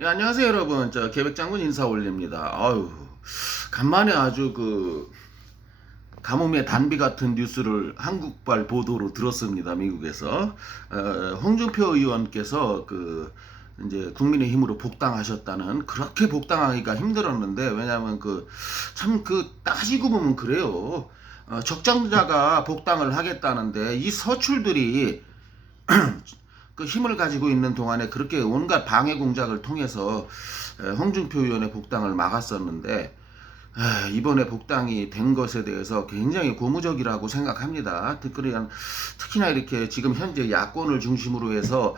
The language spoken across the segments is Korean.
예, 안녕하세요, 여러분. 계백장군 인사 올립니다. 아유, 간만에 아주 가뭄의 단비 같은 뉴스를 한국발 보도로 들었습니다. 미국에서. 홍준표 의원께서 이제 국민의힘으로 복당하셨다는, 그렇게 복당하기가 힘들었는데, 왜냐면 참 따지고 보면 그래요. 적장자가 복당을 하겠다는데, 이 서출들이 힘을 가지고 있는 동안에 그렇게 온갖 방해 공작을 통해서 홍준표 의원의 복당을 막았었는데, 이번에 복당이 된 것에 대해서 굉장히 고무적이라고 생각합니다. 특히나 이렇게 지금 현재 야권을 중심으로 해서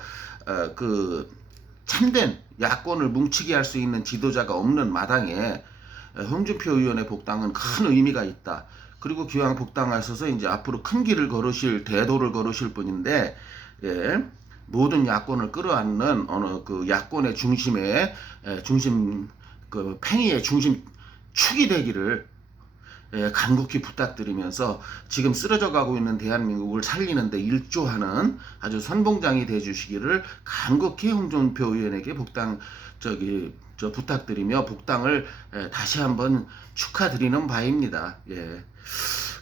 참된 야권을 뭉치게 할 수 있는 지도자가 없는 마당에 홍준표 의원의 복당은 큰 의미가 있다. 그리고 기왕 복당하셔서 이제 앞으로 큰 길을 걸으실 대도를 걸으실 분인데, 예, 모든 야권을 끌어안는 어느 야권의 중심 팽이의 중심 축이 되기를 간곡히 부탁드리면서 지금 쓰러져 가고 있는 대한민국을 살리는데 일조하는 아주 선봉장이 되주시기를 간곡히 홍준표 의원에게 부탁드리며 복당을 다시 한번 축하드리는 바입니다. 예.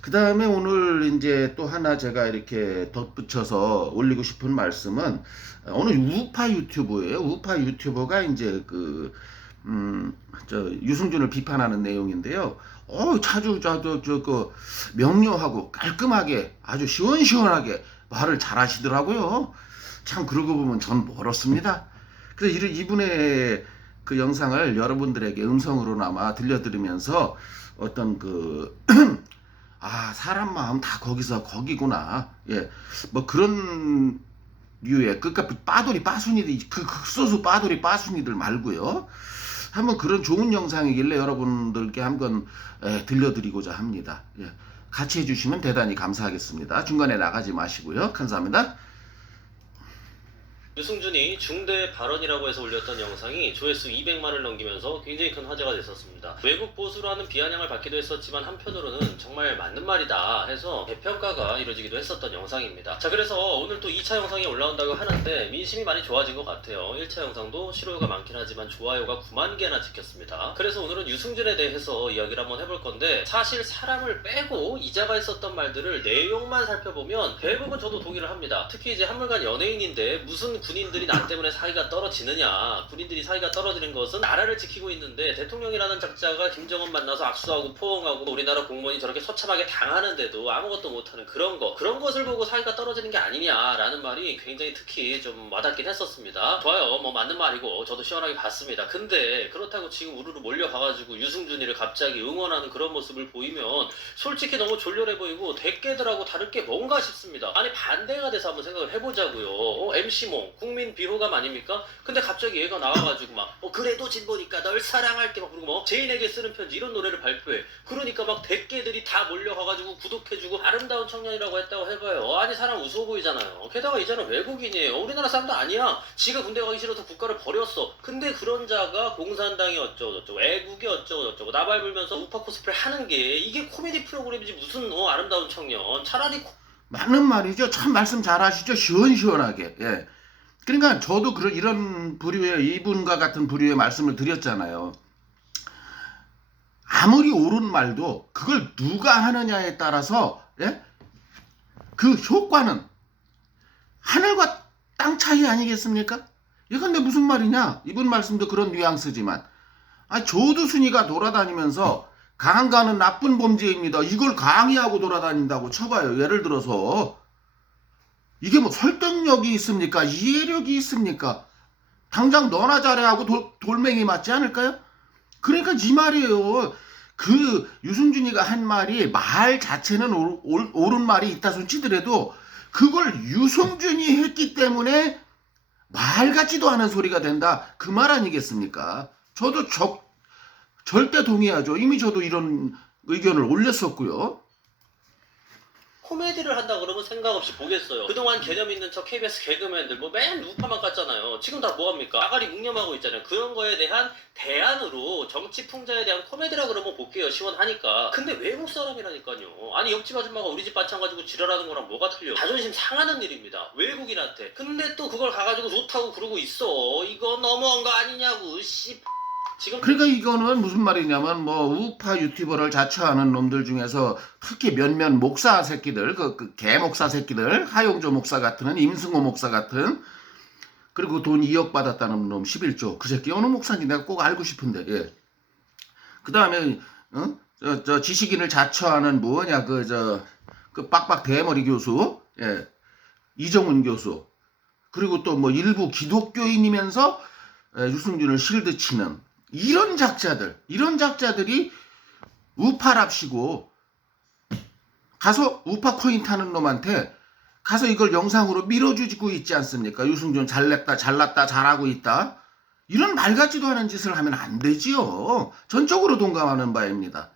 그 다음에 오늘 이제 또 하나 제가 이렇게 덧붙여서 올리고 싶은 말씀은 어느 우파 유튜버예요. 우파 유튜버가 이제 유승준을 비판하는 내용인데요. 명료하고 깔끔하게 아주 시원시원하게 말을 잘 하시더라고요. 참 그러고 보면 전 멀었습니다. 그래서 이분의 그 영상을 여러분들에게 음성으로나마 들려드리면서 어떤 사람 마음 다 거기구나. 예. 뭐 그런 류의, 그러니까 빠순이들, 극소수 빠순이들 말고요. 한번 그런 좋은 영상이길래 여러분들께 한번 들려드리고자 합니다. 예. 같이 해주시면 대단히 감사하겠습니다. 중간에 나가지 마시고요. 감사합니다. 유승준이 중대 발언이라고 해서 올렸던 영상이 조회수 200만을 넘기면서 굉장히 큰 화제가 됐었습니다. 외국 보수라는 비아냥을 받기도 했었지만 한편으로는 정말 맞는 말이다 해서 재평가가 이루어지기도 했었던 영상입니다. 자, 그래서 오늘 또 2차 영상이 올라온다고 하는데 민심이 많이 좋아진 것 같아요. 1차 영상도 싫어요가 많긴 하지만 좋아요가 9만 개나 찍혔습니다. 그래서 오늘은 유승준에 대해서 이야기를 한번 해볼 건데, 사실 사람을 빼고 이자가 있었던 말들을 내용만 살펴보면 대부분 저도 동의를 합니다. 특히 이제 한물간 연예인인데 무슨 군인들이 나 때문에 사이가 떨어지느냐, 군인들이 사이가 떨어지는 것은 나라를 지키고 있는데 대통령이라는 작자가 김정은 만나서 악수하고 포옹하고 우리나라 공무원이 저렇게 처참하게 당하는데도 아무것도 못하는 그런 것을 보고 사이가 떨어지는 게 아니냐라는 말이 굉장히 특히 좀 와닿긴 했었습니다. 좋아요, 뭐 맞는 말이고 저도 시원하게 봤습니다. 근데 그렇다고 지금 우르르 몰려가가지고 유승준이를 갑자기 응원하는 그런 모습을 보이면 솔직히 너무 졸렬해 보이고 대깨들하고 다를 게 뭔가 싶습니다. 아니, 반대가 돼서 한번 생각을 해보자고요. MC몽 국민 비호감 아닙니까? 근데 갑자기 얘가 나와가지고 그래도 진보니까 널 사랑할게 막 그러고 제인에게 쓰는 편지 이런 노래를 발표해. 그러니까 대깨들이 다 몰려가가지고 구독해주고 아름다운 청년이라고 했다고 해봐요. 아니, 사람 우스워 보이잖아요. 게다가 이제는 외국인이에요. 우리나라 사람도 아니야. 지가 군대 가기 싫어서 국가를 버렸어. 근데 그런 자가 공산당이 어쩌고저쩌고 애국이 어쩌고저쩌고 나발 불면서 우파 코스프레 하는 게 이게 코미디 프로그램이지 무슨 아름다운 청년. 차라리 맞는 말이죠. 참 말씀 잘하시죠. 시원시원하게. 예. 그러니까 저도 이런 부류의, 이분과 같은 부류의 말씀을 드렸잖아요. 아무리 옳은 말도 그걸 누가 하느냐에 따라서, 예? 그 효과는 하늘과 땅 차이 아니겠습니까? 이건 내 무슨 말이냐? 이분 말씀도 그런 뉘앙스지만, 조두순이가 돌아다니면서 강간은 나쁜 범죄입니다, 이걸 강의하고 돌아다닌다고 쳐봐요. 예를 들어서 이게 뭐 설득력이 있습니까? 이해력이 있습니까? 당장 너나 잘해하고 돌멩이 맞지 않을까요? 그러니까 이 말이에요. 유승준이가 한 말이 말 자체는 옳은 말이 있다 손 치더라도 그걸 유승준이 했기 때문에 말 같지도 않은 소리가 된다, 그 말 아니겠습니까? 저도 절대 동의하죠. 이미 저도 이런 의견을 올렸었고요. 코미디를 한다 그러면 생각 없이 보겠어요. 그동안 개념 있는 척 KBS 개그맨들 뭐 맨 우파만 깠잖아요. 지금 다 뭐합니까? 아가리 묵념하고 있잖아요. 그런 거에 대한 대안으로 정치 풍자에 대한 코미디라 그러면 볼게요. 시원하니까. 근데 외국 사람이라니까요. 아니 옆집 아줌마가 우리 집 반찬 가지고 지랄하는 거랑 뭐가 틀려? 자존심 상하는 일입니다. 외국인한테. 근데 또 그걸 가가지고 좋다고 그러고 있어. 이거 너무한 거 아니냐고. 씨. 지금 그러니까 이거는 무슨 말이냐면 뭐 우파 유튜버를 자처하는 놈들 중에서 특히 몇몇 목사 새끼들 그 개목사 새끼들 하용조 목사 같은 임승호 목사 같은 그리고 돈 2억 받았다는 놈 11조 그 새끼 어느 목사인지 내가 꼭 알고 싶은데 예. 그 다음에 저 지식인을 자처하는 뭐냐 그 빡빡 대머리 교수 예. 이정훈 교수 그리고 또 뭐 일부 기독교인이면서 유승준을 실드 치는 이런 작자들이 우파랍시고 가서 우파 코인 타는 놈한테 가서 이걸 영상으로 밀어주고 있지 않습니까? 유승준 잘났다 잘하고 있다. 이런 말 같지도 않은 짓을 하면 안 되지요. 전적으로 동감하는 바입니다.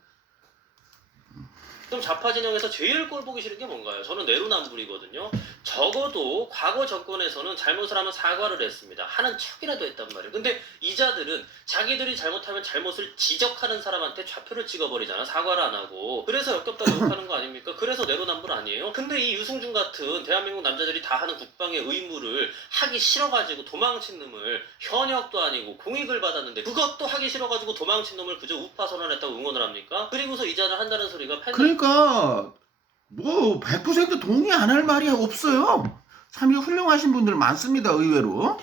좀 좌파 진영에서 제일 꼴 보기 싫은 게 뭔가요? 저는 내로남불이거든요. 적어도 과거 정권에서는 잘못을 하면 사과를 했습니다. 하는 척이라도 했단 말이에요. 근데 이자들은 자기들이 잘못하면 잘못을 지적하는 사람한테 좌표를 찍어버리잖아. 사과를 안 하고. 그래서 역겹다고 욕하는 거 아닙니까? 그래서 내로남불 아니에요? 근데 이 유승준 같은 대한민국 남자들이 다 하는 국방의 의무를 하기 싫어가지고 도망친 놈을 현역도 아니고 공익을 받았는데 그것도 하기 싫어가지고 도망친 놈을 그저 우파 선언했다고 응원을 합니까? 그리고서 이자를 한다는 소리가 팬들 그러니까 뭐 100% 동의 안 할 말이 없어요. 참 훌륭하신 분들 많습니다. 의외로.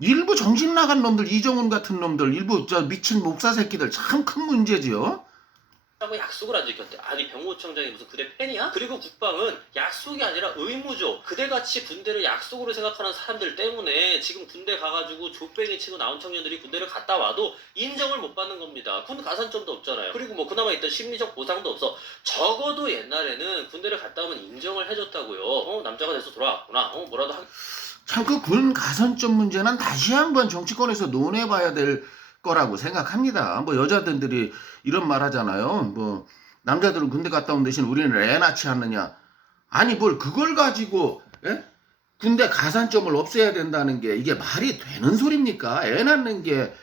일부 정신 나간 놈들 이정훈 같은 놈들 일부 저 미친 목사 새끼들 참 큰 문제지요. 하고 약속을 안 지켰대. 아니 병무청장이 무슨 그대 팬이야? 그리고 국방은 약속이 아니라 의무죠. 그대같이 군대를 약속으로 생각하는 사람들 때문에 지금 군대 가가지고 족뱅이 치고 나온 청년들이 군대를 갔다 와도 인정을 못 받는 겁니다. 군 가산점도 없잖아요. 그리고 뭐 그나마 있던 심리적 보상도 없어. 적어도 옛날에는 군대를 갔다 오면 인정을 해줬다고요. 남자가 돼서 돌아왔구나. 뭐라도 참 그 군 가산점 문제는 다시 한번 정치권에서 논해봐야 될 거라고 생각합니다. 뭐 여자들이 이런 말 하잖아요. 뭐 남자들은 군대 갔다 온 대신 우리는 애 낳지 않느냐. 아니 뭘 그걸 가지고 군대 가산점을 없애야 된다는 게 이게 말이 되는 소리입니까? 애 낳는 게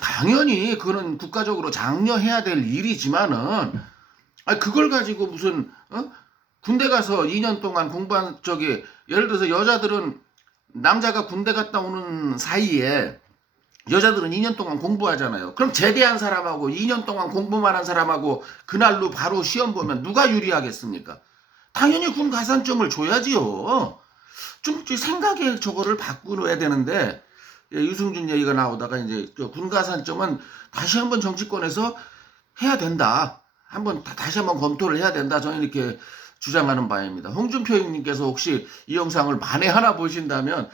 당연히 그거는 국가적으로 장려해야 될 일이지만은 그걸 가지고 무슨 군대 가서 2년 동안 공부한 예를 들어서 여자들은 남자가 군대 갔다 오는 사이에 여자들은 2년 동안 공부하잖아요. 그럼 제대한 사람하고 2년 동안 공부만 한 사람하고 그날로 바로 시험 보면 누가 유리하겠습니까? 당연히 군 가산점을 줘야지요. 좀 생각의 저거를 바꾸어야 되는데 유승준 얘기가 나오다가 이제 군 가산점은 다시 한번 정치권에서 해야 된다. 다시 한번 검토를 해야 된다. 저는 이렇게 주장하는 바입니다. 홍준표 형님께서 혹시 이 영상을 만에 하나 보신다면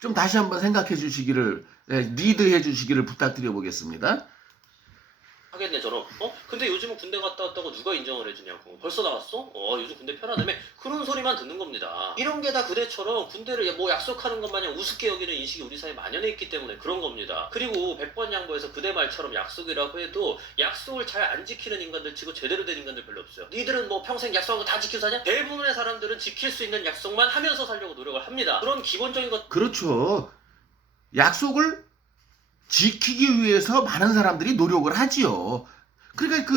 좀 다시 한번 생각해 주시기를 리드해 주시기를 부탁드려 보겠습니다. 하겠네 저런. 근데 요즘은 군대 갔다 왔다고 누가 인정을 해주냐고. 벌써 나왔어? 요즘 군대 편하다며. 그런 소리만 듣는 겁니다. 이런 게 다 그대처럼 군대를 뭐 약속하는 것 마냥 우습게 여기는 인식이 우리 사회에 만연해 있기 때문에 그런 겁니다. 그리고 100번 양보해서 그대 말처럼 약속이라고 해도 약속을 잘 안 지키는 인간들 치고 제대로 된 인간들 별로 없어요. 니들은 뭐 평생 약속한 거 다 지키고 사냐? 대부분의 사람들은 지킬 수 있는 약속만 하면서 살려고 노력을 합니다. 그런 기본적인 것. 그렇죠. 약속을 지키기 위해서 많은 사람들이 노력을 하지요. 그러니까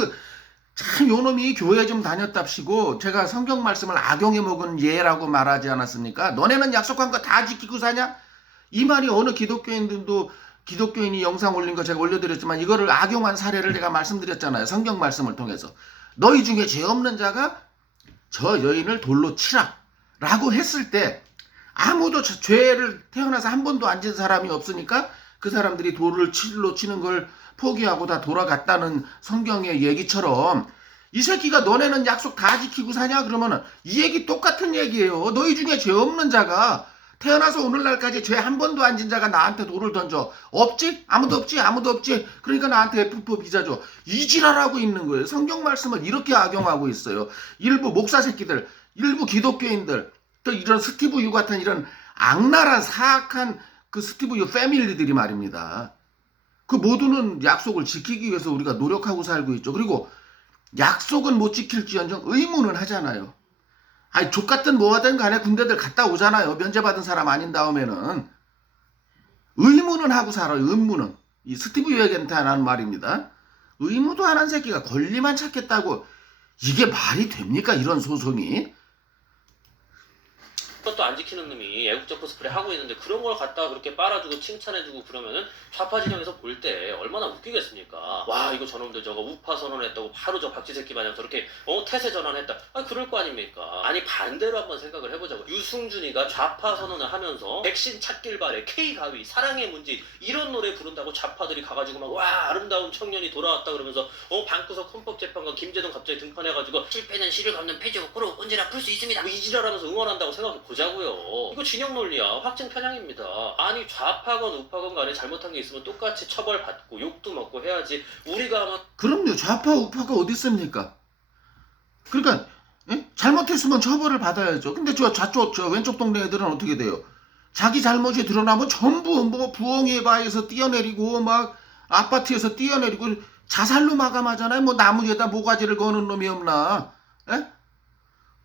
참 요놈이 교회 좀 다녔답시고 제가 성경 말씀을 악용해 먹은 예라고 말하지 않았습니까? 너네는 약속한 거 다 지키고 사냐? 이 말이 어느 기독교인이 영상 올린 거 제가 올려드렸지만 이거를 악용한 사례를 제가 말씀드렸잖아요. 성경 말씀을 통해서. 너희 중에 죄 없는 자가 저 여인을 돌로 치라 라고 했을 때 아무도 죄를 태어나서 한 번도 안 진 사람이 없으니까 그 사람들이 돌을 칠로 치는 걸 포기하고 다 돌아갔다는 성경의 얘기처럼 이 새끼가 너네는 약속 다 지키고 사냐? 그러면은 이 얘기 똑같은 얘기예요. 너희 중에 죄 없는 자가 태어나서 오늘날까지 죄 한 번도 안 진 자가 나한테 돌을 던져. 없지? 아무도 없지? 그러니까 나한테 F4 비자 줘. 이 지랄하고 있는 거예요. 성경 말씀을 이렇게 악용하고 있어요. 일부 목사 새끼들, 일부 기독교인들, 또 이런 스티브 유 같은 이런 악랄한 사악한 그 스티브 유 패밀리들이 말입니다. 그 모두는 약속을 지키기 위해서 우리가 노력하고 살고 있죠. 그리고 약속은 못 지킬지언정 의무는 하잖아요. 아니 족같든 뭐하든 간에 군대들 갔다 오잖아요. 면제받은 사람 아닌 다음에는 의무는 하고 살아요. 의무는. 이 스티브 유에겐트 하는 말입니다. 의무도 안 한 새끼가 권리만 찾겠다고 이게 말이 됩니까? 이런 소송이. 그것도 안 지키는 놈이 애국적 코스프레 하고 있는데 그런 걸 갖다가 그렇게 빨아주고 칭찬해주고 그러면은 좌파 진영에서 볼 때 얼마나 웃기겠습니까? 와 이거 저놈들 저거 우파 선언했다고 바로 저 박쥐 새끼 마냥 저렇게 태세 전환했다. 아 그럴 거 아닙니까? 아니 반대로 한번 생각을 해보자고. 유승준이가 좌파 선언을 하면서 백신 찾길 바래 K 가위 사랑의 문제 이런 노래 부른다고 좌파들이 가가지고 막 와 아름다운 청년이 돌아왔다 그러면서 방구석 헌법재판관 김재동 갑자기 등판해가지고 실패는 시를 갚는 폐지국으로 언제나 풀 수 있습니다. 뭐 이지랄하면서 응원한다고 생각해 보자고요. 이거 진영 논리야. 확증 편향입니다. 아니 좌파건 우파건 간에 잘못한 게 있으면 똑같이 처벌받고 욕도 먹고 해야지. 우리가 아마 그럼요. 좌파 우파가 어디 있습니까? 그러니까 잘못했으면 처벌을 받아야죠. 근데 저 왼쪽 동네 애들은 어떻게 돼요? 자기 잘못이 드러나면 전부 뭐 부엉이에 바에서 뛰어내리고 막 아파트에서 뛰어내리고 자살로 마감하잖아요. 뭐 나무 위에다 모가지를 거는 놈이 없나? 에?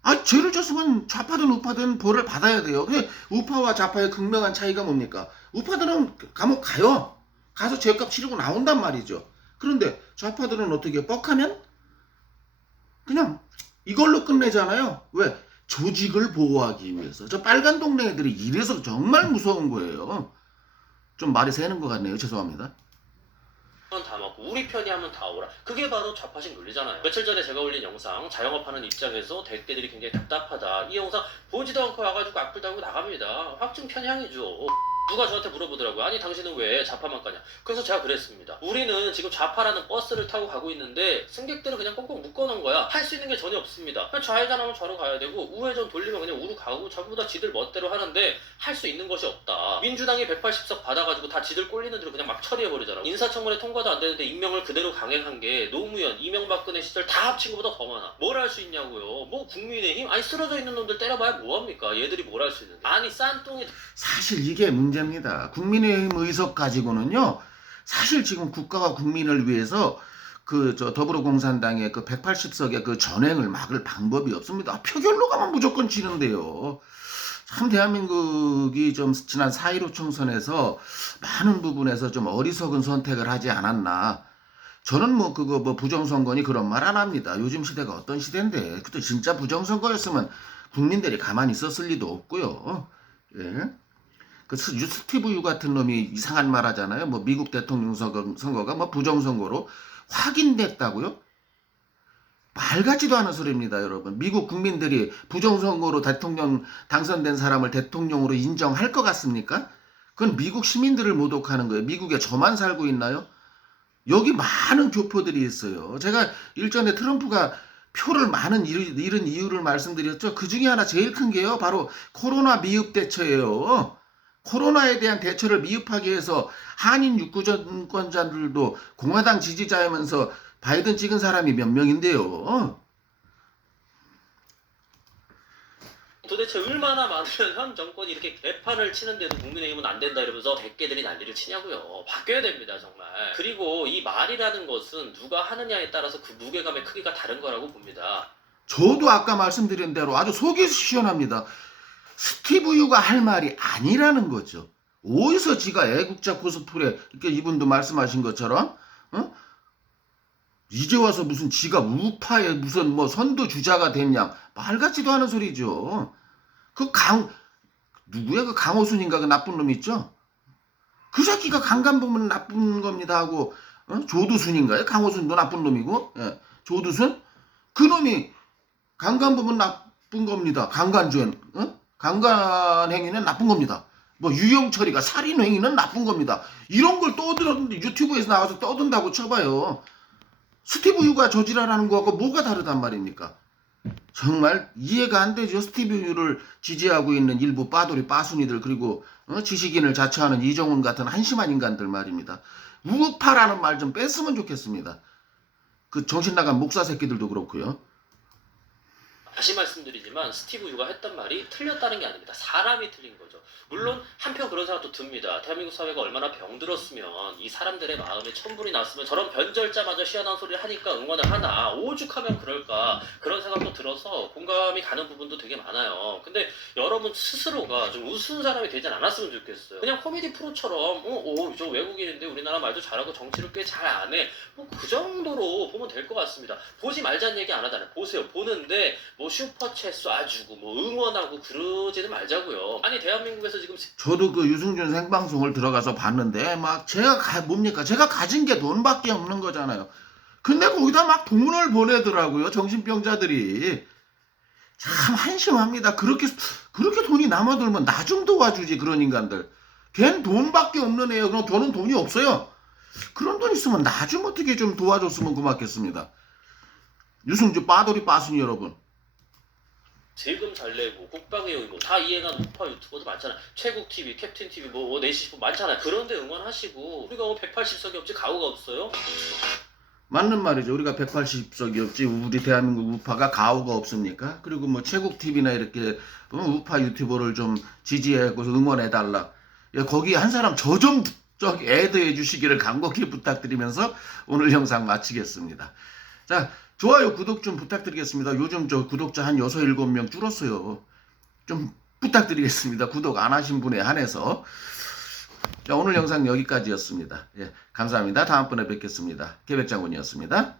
아, 죄를 졌으면 좌파든 우파든 벌을 받아야 돼요. 근데 우파와 좌파의 극명한 차이가 뭡니까? 우파들은 감옥 가요. 가서 죄값 치르고 나온단 말이죠. 그런데 좌파들은 어떻게 뻑하면 그냥 이걸로 끝내잖아요. 왜? 조직을 보호하기 위해서. 저 빨간 동네 애들이 이래서 정말 무서운 거예요. 좀 말이 새는 것 같네요. 죄송합니다. 다 먹고 우리 편이 하면 다 오라. 그게 바로 좌파식 논리잖아요. 며칠 전에 제가 올린 영상 자영업하는 입장에서 댓글들이 굉장히 답답하다. 이 영상 보지도 않고 와가지고 악플 달고 나갑니다. 확증 편향이죠. 누가 저한테 물어보더라고요. 아니 당신은 왜 좌파만 가냐. 그래서 제가 그랬습니다. 우리는 지금 좌파라는 버스를 타고 가고 있는데 승객들은 그냥 꽁꽁 묶어놓은 거야. 할 수 있는 게 전혀 없습니다. 그냥 좌회전하면 좌로 가야 되고 우회전 돌리면 그냥 우로 가고 전부 다 지들 멋대로 하는데 할 수 있는 것이 없다. 민주당이 180석 받아가지고 다 지들 꼴리는 대로 그냥 막 처리해버리잖아. 인사청문회 통과도 안 되는데 임명을 그대로 강행한 게 노무현, 이명박근혜 시절 다 합친 것보다 더 많아. 뭘 할 수 있냐고요. 뭐 국민의힘? 아니 쓰러져 있는 놈들 때려봐야 뭐합니까. 얘들이 뭘 할 수 있는데. 아니 싼똥이 사실 이게 문제입니다. 국민의힘 의석 가지고는요. 사실 지금 국가와 국민을 위해서 더불어공산당의 그 180석의 그 전횡을 막을 방법이 없습니다. 표결로 가면 무조건 지는데요. 참 대한민국이 좀 지난 4.15 총선에서 많은 부분에서 좀 어리석은 선택을 하지 않았나. 저는 뭐 부정선거니 그런 말 안 합니다. 요즘 시대가 어떤 시대인데 그때 진짜 부정선거였으면 국민들이 가만히 있었을 리도 없고요. 예. 그 스티브 유 같은 놈이 이상한 말 하잖아요. 뭐 미국 대통령 선거가 뭐 부정선거로 확인됐다고요? 말 같지도 않은 소리입니다, 여러분. 미국 국민들이 부정선거로 대통령 당선된 사람을 대통령으로 인정할 것 같습니까? 그건 미국 시민들을 모독하는 거예요. 미국에 저만 살고 있나요? 여기 많은 교포들이 있어요. 제가 일전에 트럼프가 표를 많은 잃은 이유를 말씀드렸죠. 그 중에 하나 제일 큰 게요. 바로 코로나 미흡 대처예요. 코로나에 대한 대처를 미흡하게 해서 한인 유권자들도 공화당 지지자이면서 바이든 찍은 사람이 몇 명인데요. 도대체 얼마나 많으면 현 정권이 이렇게 개판을 치는데도 국민의힘은 안 된다 이러면서 백개들이 난리를 치냐고요. 바뀌어야 됩니다 정말. 그리고 이 말이라는 것은 누가 하느냐에 따라서 그 무게감의 크기가 다른 거라고 봅니다. 저도 아까 말씀드린 대로 아주 속이 시원합니다. 스티브 유가 할 말이 아니라는 거죠. 어디서 지가 애국자 코스프레 이렇게 이분도 말씀하신 것처럼 이제 와서 무슨 지가 우파의 무슨 뭐 선두주자가 됐냐 말 같지도 않은 소리죠. 누구야 그 강호순인가 그 나쁜 놈 있죠. 그 새끼가 강간 보면 나쁜 겁니다 하고 조두순인가요? 강호순도 나쁜 놈이고 조두순 그 놈이 강간 보면 나쁜 겁니다. 강간주행 강간 행위는 나쁜 겁니다. 뭐 유영철이가 살인 행위는 나쁜 겁니다. 이런 걸 떠들었는데 유튜브에서 나와서 떠든다고 쳐봐요. 스티브 유가 저지랄하는 거하고 뭐가 다르단 말입니까? 정말 이해가 안 되죠. 스티브 유를 지지하고 있는 일부 빠돌이 빠순이들 그리고 지식인을 자처하는 이정훈 같은 한심한 인간들 말입니다. 우파라는 말 좀 뺐으면 좋겠습니다. 그 정신 나간 목사 새끼들도 그렇고요. 다시 말씀드리지만 스티브 유가 했던 말이 틀렸다는 게 아닙니다. 사람이 틀린 거죠. 물론 한편 그런 생각도 듭니다. 대한민국 사회가 얼마나 병들었으면 이 사람들의 마음에 천불이 났으면 저런 변절자마저 희한한 소리를 하니까 응원을 하나, 오죽하면 그럴까, 그런 생각도 들어서 공감이 가는 부분도 되게 많아요. 근데 여러분 스스로가 좀 우스운 사람이 되진 않았으면 좋겠어요. 그냥 코미디 프로처럼 저 외국인인데 우리나라 말도 잘하고 정치를 꽤 잘 아네, 뭐 그 정도로 보면 될 것 같습니다. 보지 말자는 얘기 안 하잖아요. 보세요. 보는데 뭐 슈퍼챗 쏴주고 뭐 응원하고 그러지는 말자고요. 아니 대한민국에서 지금 저도 그 유승준 생방송을 들어가서 봤는데 막 뭡니까? 제가 가진 게 돈밖에 없는 거잖아요. 근데 거기다 막 돈을 보내더라고요. 정신병자들이. 참 한심합니다. 그렇게 돈이 남아돌면 나 좀 도와주지, 그런 인간들. 걘 돈밖에 없는 애예요. 그럼 저는 돈이 없어요. 그런 돈 있으면 나 좀 어떻게 좀 도와줬으면 고맙겠습니다. 유승준 빠돌이 빠순이 여러분. 세금 잘 내고 국방의 의무 다 이해가 우파 유튜버도 많잖아요. 최국TV, 캡틴TV 뭐 4시 10분 많잖아요. 그런데 응원하시고 우리가 180석이 없지 가오가 없어요? 맞는 말이죠. 우리가 180석이 없지 우리 대한민국 우파가 가오가 없습니까? 그리고 뭐 최국TV나 이렇게 우파 유튜버를 좀 지지하고 응원해달라. 거기 한 사람 저 좀 애드해 주시기를 간곡히 부탁드리면서 오늘 영상 마치겠습니다. 자, 좋아요, 구독 좀 부탁드리겠습니다. 요즘 저 구독자 한 6, 7명 줄었어요. 좀 부탁드리겠습니다. 구독 안 하신 분에 한해서. 자, 오늘 영상 여기까지였습니다. 예, 감사합니다. 다음번에 뵙겠습니다. 계백장군이었습니다.